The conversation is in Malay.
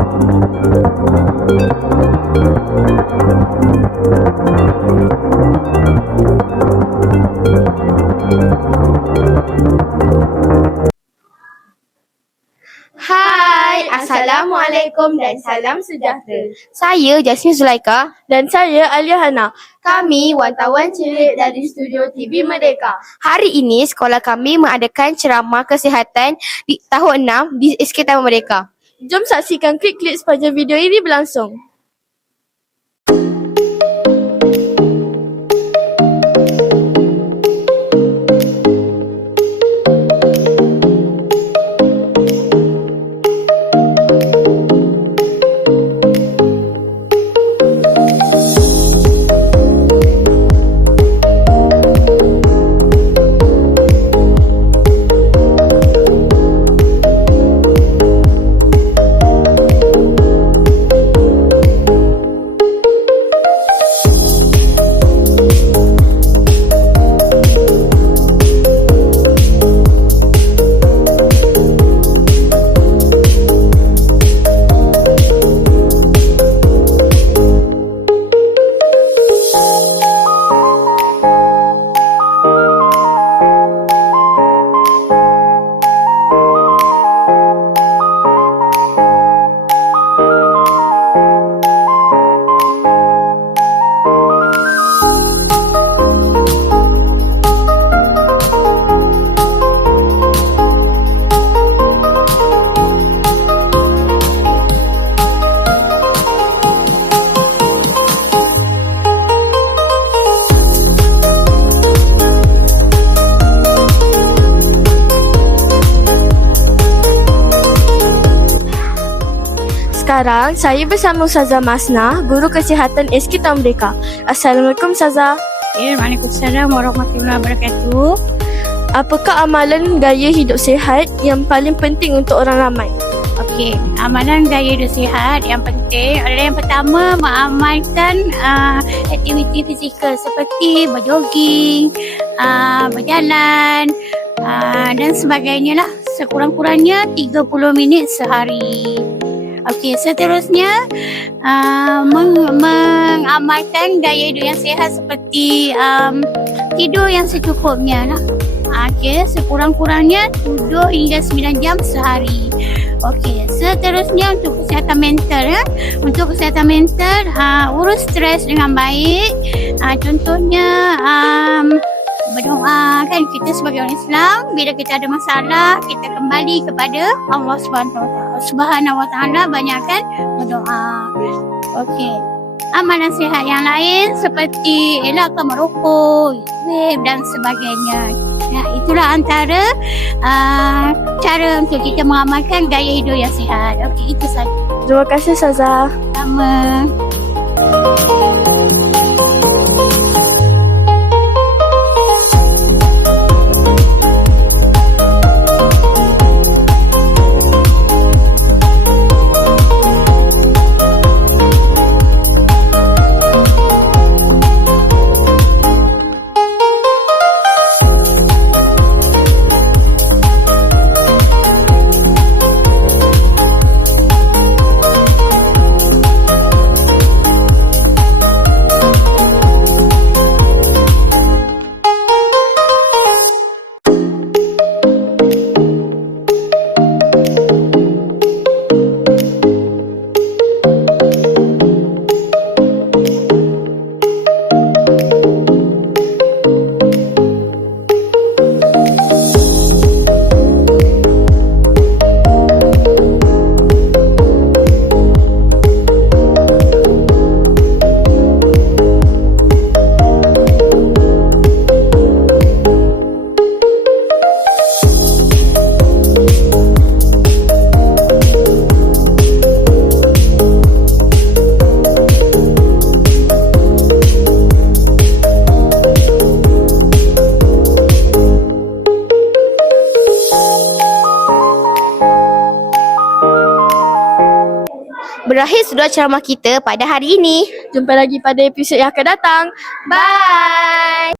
Hai, Assalamualaikum dan salam sejahtera. Saya Jasmine Zulaika. Dan saya Alia Hana. Kami wartawan cilik dari studio TV Merdeka. Hari ini sekolah kami mengadakan ceramah kesihatan di tahun 6 di SK Taman Merdeka. Jom saksikan klip-klip sepanjang video ini berlangsung. Sekarang saya bersama Ustazah Masna, Guru Kesihatan SK Taman Merdeka. Assalamualaikum Ustazah. Waalaikumsalam warahmatullahi wabarakatuh. Apakah amalan gaya hidup sihat yang paling penting untuk orang ramai? Okey, amalan gaya hidup sihat yang penting adalah yang pertama mengamalkan aktiviti fizikal seperti berjoging, berjalan dan sebagainya lah. Sekurang-kurangnya 30 minit sehari. Okey, seterusnya mengamalkan gaya hidup yang sihat seperti tidur yang secukupnya lah. Okey, sekurang-kurangnya 7 hingga 9 jam sehari. Okey, seterusnya untuk kesihatan mental ya. Untuk kesihatan mental, urus stres dengan baik. Contohnya berdoa kan, kita sebagai orang Islam bila kita ada masalah kita kembali kepada Allah Subhanahu Wa Taala, banyakkan berdoa. Okey. Amalan sihat yang lain seperti elakkan merokok, vape dan sebagainya. Ya, itulah antara cara untuk kita mengamalkan gaya hidup yang sihat. Okey, itu saja. Terima kasih Ustazah. Sama. Berakhir sudah ceramah kita pada hari ini. Jumpa lagi pada episod yang akan datang. Bye.